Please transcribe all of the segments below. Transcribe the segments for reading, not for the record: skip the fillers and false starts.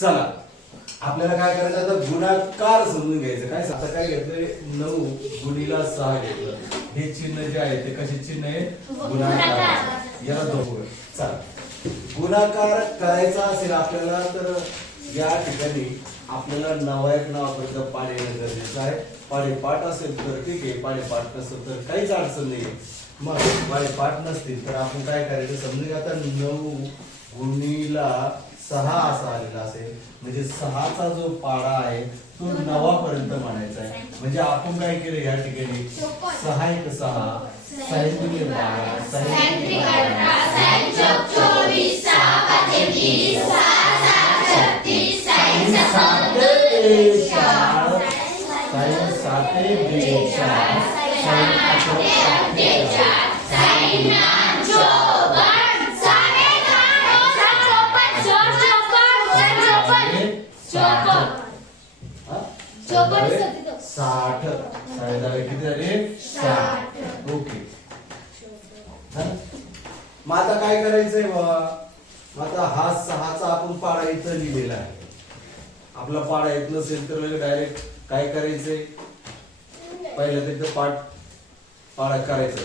चला आपल्याला काय करायचं आता गुणाकार समजून घ्यायचं. काय आता काय घेतलंय 9 गुणीला 6 घेतलं. हे चिन्ह जे आहे ते कसे चिन्ह आहे गुणाकार. याला दोघं चला गुणाकार करायचा असेल आपल्याला तर या ठिकाणी आपल्याला नावायक नावापर्यंत पाठ येणं गरजेचं आहे. पाठ असेल तर ठीक आहे, पाठ नसेल तर काहीच अडचण नाही. मग पाठ नसतील तर आपण काय करायचं समजून आता 9 गुणीला 6 असा आलेला असेल म्हणजे 6चा जो पाडा आहे तो 9 पर्यंत म्हणायचा आहे. म्हणजे आपण काय केलं या ठिकाणी 6 1 6 6 2 12 6 3 18 6 4 24 6 5 20 6 7 36 ओके. मग आता काय करायचंय मग आता हा 6चा आपण पाडा इथं लिहिलेला आहे. आपला पाडा येत नसेल तर डायरेक्ट काय करायचंय पहिल्या तिथं पाडा करायचा.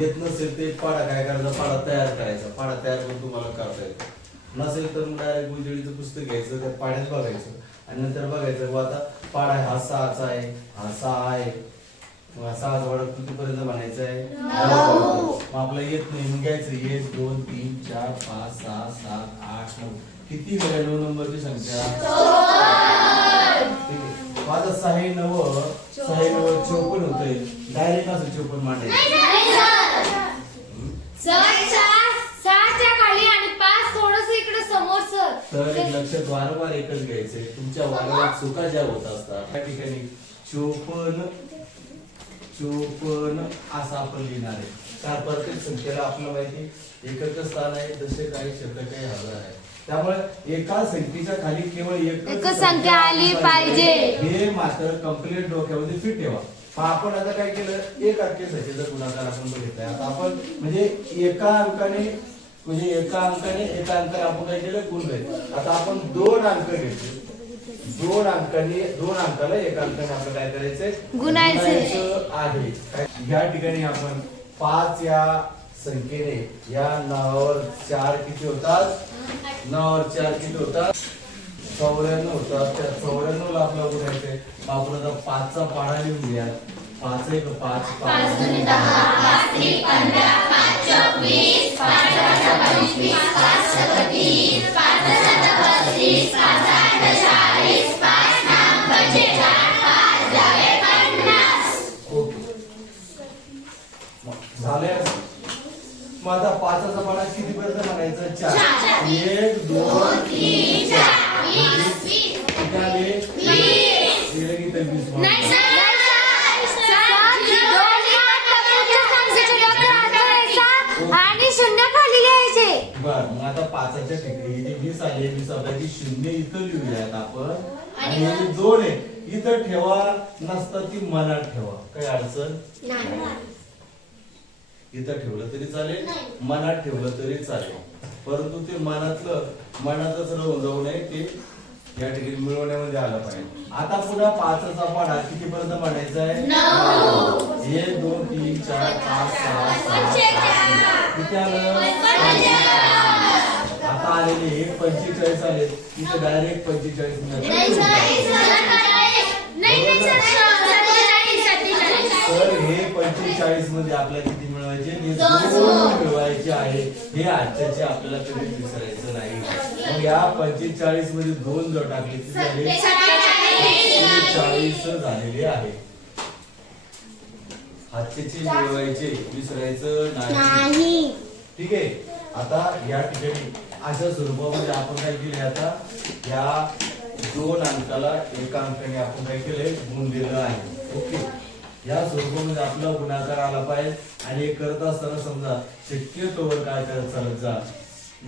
येत नसेल ते पाडा काय करायचा पाडा तयार करायचा. पाडा तयार करून तुम्हाला करता येतो. नसेल तर मग डायरेक्ट गुंजळीचं पुस्तक घ्यायचं त्या पाड्यात बघायचं आणि नंतर बघायचं आता पाडा हा 6चा आहे हा 6 आहे. मग 6चा पाडा कितीपर्यंत म्हणायचं आहे 9. मग आपलं येत नाही मग घ्यायचं 1 2 3 4 5 6 7 8 9 किती वेळा 9 नंबरची संख्या ठीक आहे. माझा 6 9 54 होतंय. डायरेक्ट असं 54 मांडायचं तर लक्षात वारंवार एकच घ्यायचंय. तुमच्या वारंवार चुका ज्या होत असतात त्या ठिकाणी 54 असं आपण लिहिणार आहे. त्या प्रत्येक संख्येला आपल्याला माहिती एकच स्थान आहे जसे काही शब्द काही हजर आहे. त्यामुळे एका संख्येच्या खाली केवळ एकच संख्या आली पाहिजे हे मात्र कंप्लीट डोक्यामध्ये फिट ठेवा. आपण आता काय केलं एक अंकी संख्येचा गुणाकार आपण बघितलाय. आता आपण म्हणजे एका अंकाने एका अंकाने आपण काय केलं गुण घेतलं. आता आपण 2 अंक घेतले. 2 अंकाला एका अंकाने आपलं काय करायचंय गुणायचं आहे. या ठिकाणी आपण 5 या संख्येने या 9वर 4 किती होतात 9वर 4 किती होतात 94 होतात. त्या 94 ला आपल्याला गुणायचंय. आपण आता 5चा पाडा लिहून घ्या. 5 1 5 5 2 10 5 3 15 5 24 5 6 25 5 7 30 5 7 35 5 8 40 5 9 45 5 10 50. झाले. मग आता 5चा पाडा किती पर्यंत म्हणायचं 4 1 2 3 4 20 आणि 0 खाली लिहायचे. बर मग आता 5च्या ठिकाणी जे 20 आले 20 आपल्याची 0 इथं लिहूयात आपण आणि हे 2 आहे इथं ठेवा नसता ती मनात ठेवा काही अडचण नाही. इथं ठेवलं तरी चालेल मनात ठेवलं तरी चालेल परंतु ते मनातच राहून जाऊ नये. ते या ठिकाणी मिळवण्यामध्ये आलं पाहिजे. आता पुन्हा 5चा पाडा किती पर्यंत म्हणायचा आहे 1 2 3 4 5 6 7 किती आलं आता आलेले 45 आले. इथं डायरेक्ट 45 तर हे 45 मध्ये आपल्याला किती मिळवायचे 2 मिळवायचे आहे. हे आजच्याचे आपल्याला कधी विसरायचं नाही. मग या 45 मध्ये 2 जर टाकले किती झाले 40 झालेले आहे. आजच्याचे मिळवायचे विसरायचं नाही. ठीक आहे. आता या ठिकाणी अशा स्वरूपामध्ये आपण काय केले आता या 2 अंकाला एका अंकाने आपण काय केलंय गुण दिलं आहे. ओके. या स्वरूपामध्ये आपला गुणाकार आला पाहिजे आणि हे करत असताना समजा शक्यतोवर काय करत चालत जा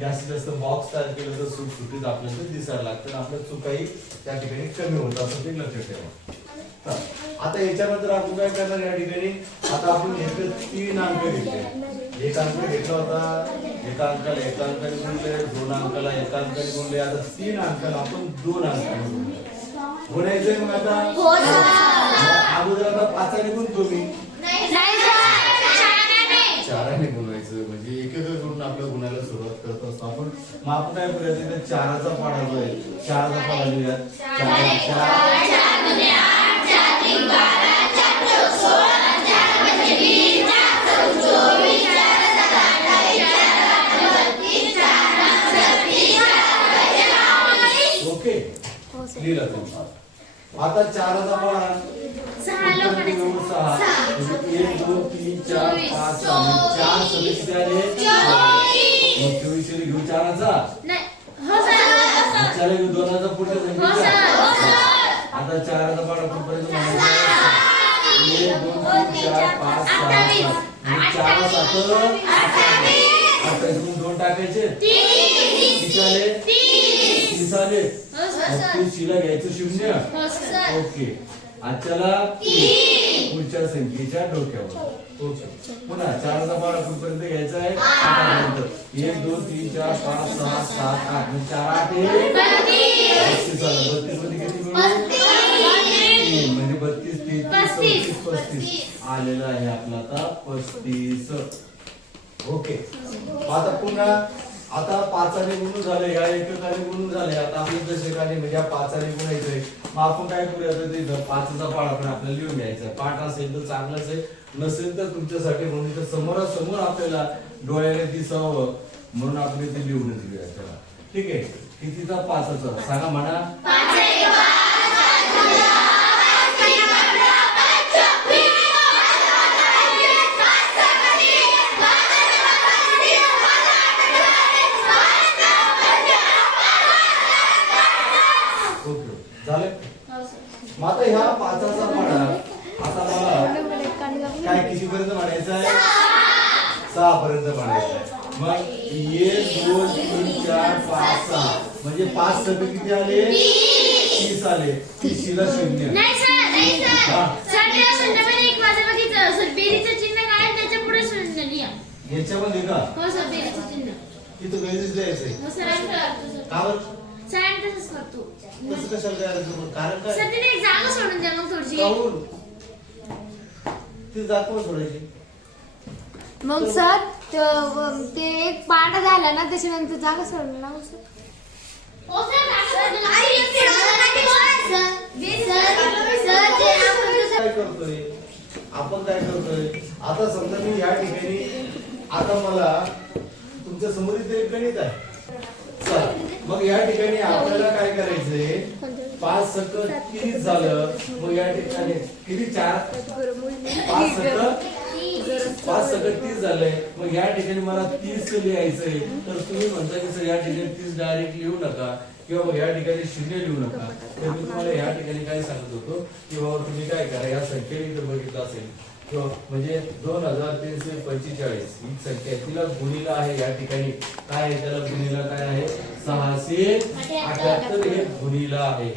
जास्तीत जास्त बॉक्स तयार केलं तर सुटसुटीत आपल्याला दिसायला लागतं. आपल्या चुकाही त्या ठिकाणी कमी होत असं ते लक्षात ठेवा. आता याच्यानंतर आपण काय करणार या ठिकाणी आता आपण 3 अंक घेतले एक अंक घेतला होता, एका अंकाला एका अंकाने गुणले, 2 अंकाला एका अंकाने गुणले, आता 3 अंकाला आपण 2 अंकाने गुणले. गुणायचंय मग आता अगोदर आता 5 गुणतो मी, 4 गुणवायचं, म्हणजे एक एक गुण आपल्या गुणाला सुरुवात करत असतो आपण. मग आपण काय करूया, तिथे 4चा पाढा जो आहे 4चा पाढा लिहूया. 4 ओके लिहिला तुम्ही. आता 4चा पाढा 1 2 3 4 5 6 4 सदस्य आले 24 घेऊ 4चा, चार घेऊ 2चा पुढच्या संख्येचा. आता 4चा पाढा कुठपर्यंत म्हणायचा, 1 2 3 4 5 6 7 आणि 4 7 28 म्हणून 2 टाकायचे, किती आले 30 आले. 30 ला घ्यायचं 0. ओके आजच्याला पुढच्या संख्येच्या डोक्यावर. ओके पुन्हा 4चा पाढा कुठपर्यंत घ्यायचा आहे, 1 2 3 4 5 6 7 8 म्हणजे 4 8 32 आलं. 32 मध्ये किती मिळून 3 म्हणजे 32 33 35 आलेला आहे आपला आता 35. ओके आता पुन्हा आता 5 गुणून झाले, या एककाने गुणून झाले. आता आपण दशकाने म्हणजे 5 गुणायचंय. मग आपण काय करूया, ते 5चा पाढा पण आपल्याला लिहून घ्यायचा. पाठ असेल तर चांगलंच आहे, नसेल तर तुमच्यासाठी म्हणून तर समोरासमोर आपल्याला डोळ्याने दिसावं म्हणून आपण ते लिहूनच घेऊया त्याला. ठीक आहे, कितीचा 5चा सांगा म्हणा. झालं. मग आता ह्या 5चा पाढा आता मला काय कितीपर्यंत म्हणायचं आहे, 6 पर्यंत म्हणायचं आहे. मग 1 2 3 4 5 6 म्हणजे 5 सगळे किती आले 30 आले. 30 ला 0 याच्यामध्ये का तिथं बेरीज द्यायचंय का बरं? तसं कशाला द्यायचं, कारण काय ती जात सोडायची. मग सर ते एक पाढा झाला ना त्याच्यानंतर जागा सोडलं ना सर. काय करतोय आपण, काय करतोय आता समजा मी या ठिकाणी, आता मला तुमच्या समोर इथे एक गणित आहे. चला मग या ठिकाणी आपल्याला काय करायचंय, 5 सक 30 झालं. मग या ठिकाणी किती 4 5 सक 30 झालंय. मग या ठिकाणी मला 30 लिहायचंय. तर तुम्ही म्हणता की सर या ठिकाणी 30 डायरेक्ट लिहू नका किंवा मग या ठिकाणी 0 लिहू नका. तर मी तुम्हाला या ठिकाणी काय सांगत होतो की बाबा तुम्ही काय करा, या संख्येने जर बघितलं असेल म्हणजे 2345 ही संख्या तिला गुणीला आहे. या ठिकाणी काय आहे, त्याला गुणीला काय आहे 678 हे गुणीला आहे.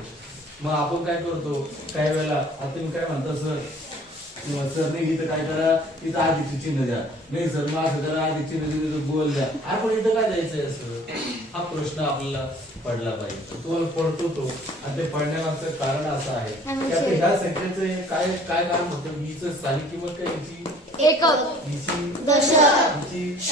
मग आपण काय करतो काही वेळेला, आता तुम्ही काय म्हणता सर नाही इथं काय करा, इथं आधीचे चिन्ह द्या. नाही सर मग असं करा, आधी चिन्ह दिलं बोल द्या. आपण इथं काय द्यायचंय असं, हा प्रश्न आपल्याला पडला पाहिजे. तुम्हाला पडतो तो, आणि ते पडण्यामागचं कारण असं आहे की आता ह्या संख्येचं काय काय कारण होतं, हीच स्थानिक किंमत काय हिची हिची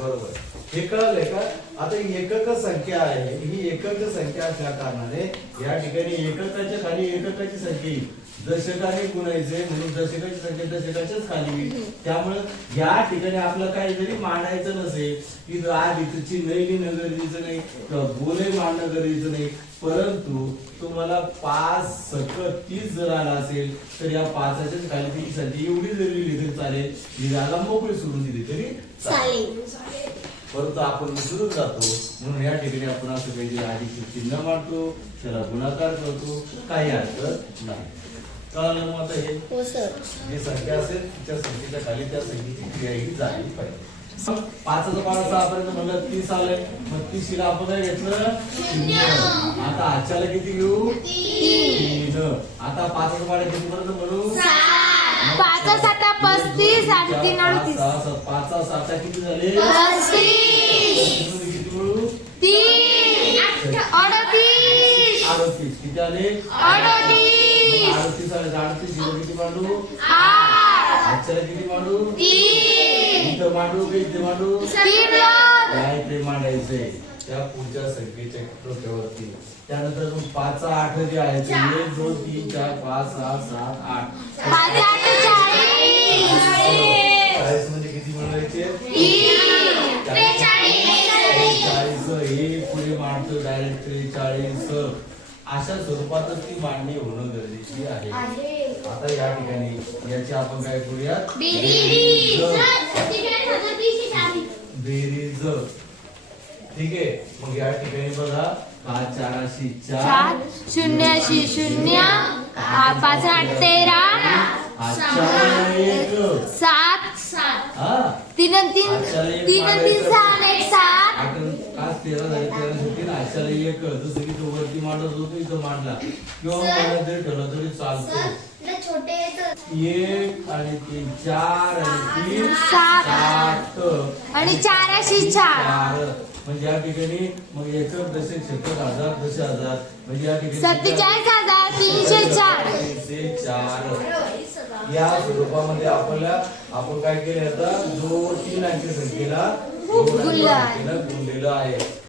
बरोबर. हे कळलंय का. आता एकक संख्या आहे, ही एकक संख्या असल्या कारणाने या ठिकाणी एककाच्या खाली एककाची संख्या येईल. दशकाने गुणायचे म्हणून दशकाची संख्या दशकाच्याच खाली येईल. त्यामुळे या ठिकाणी आपलं काही जरी मांडायचं नसेल की आधीचं चिन्ह लिहिणं गरजेचं नाही किंवा बोले मांडणं गरजेचं नाही, परंतु तुम्हाला 5 सक 30 जर आला असेल तर या 5च्याच खाली ती संख्या एवढी जरी लिहिली तरी चालेल, लिहायला मोकळी सोडून दिली तरी चालेल. परंतु आपण विसरून जातो म्हणून या ठिकाणी आपण असं काहीतरी आधीचे चिन्ह मांडतो, त्याला गुणाकार करतो, काही अर्थ नाही. कळलं मग आता हे जी संख्या असेल त्या संख्येच्या खाली त्या संख्येची क्रिया ही झाली पाहिजे. 5चा पाढा 6 पर्यंत म्हणलं 30 आलंय. मग 30 ला आपण काय घेतलं 0. आता आजच्याला किती घेऊ 3. आता 5चा पाढा किती पर्यंत म्हणू पाच साता 35 आणि 3 38 पाच साता किती झाले? 35 किती मिळू? 3 38 38 किती आले? 38 38 आले. 38 किती मांडू? 8 आजच्याला किती मांडू? 3 इथं मांडू की इथे मांडू? 3 काय ते मांडायचंय त्या पुढच्या संख्येच्या डोक्यावरती. त्यानंतर मग 5 8 जे आहे ते 1 2 3 4 5 6 7 8 5 8 40 म्हणजे किती मिळवायचे? 43 हे पुढे मांडतो डायरेक्ट 43. अशा स्वरूपातच ती मांडणी होणं गरजेची आहे. आता या ठिकाणी याची आपण काय करूयात? बेरीज. ठीक आहे. मग या ठिकाणी बघा 5 4 4 4 0 0 5 8 13 7 हा 3 3 3 3 6 1 7 आज 13 झाले. 13 होतील. आशाला एक जसं की तो वरती मांडत होतो इथं मांडला किंवा मला जरी ठेवला तरी चालतो. 1 आणि 3 4 आणि 3 7 7 आणि 4 4 म्हणजे या ठिकाणी मग एकक दशक शतक हजार दश हजार म्हणजे या ठिकाणी 47,304 304 या स्वरूपामध्ये आपण काय केलं आता जो 3 अंकी संख्येला 2 अंकी संख्येला गुणलेलं आहे.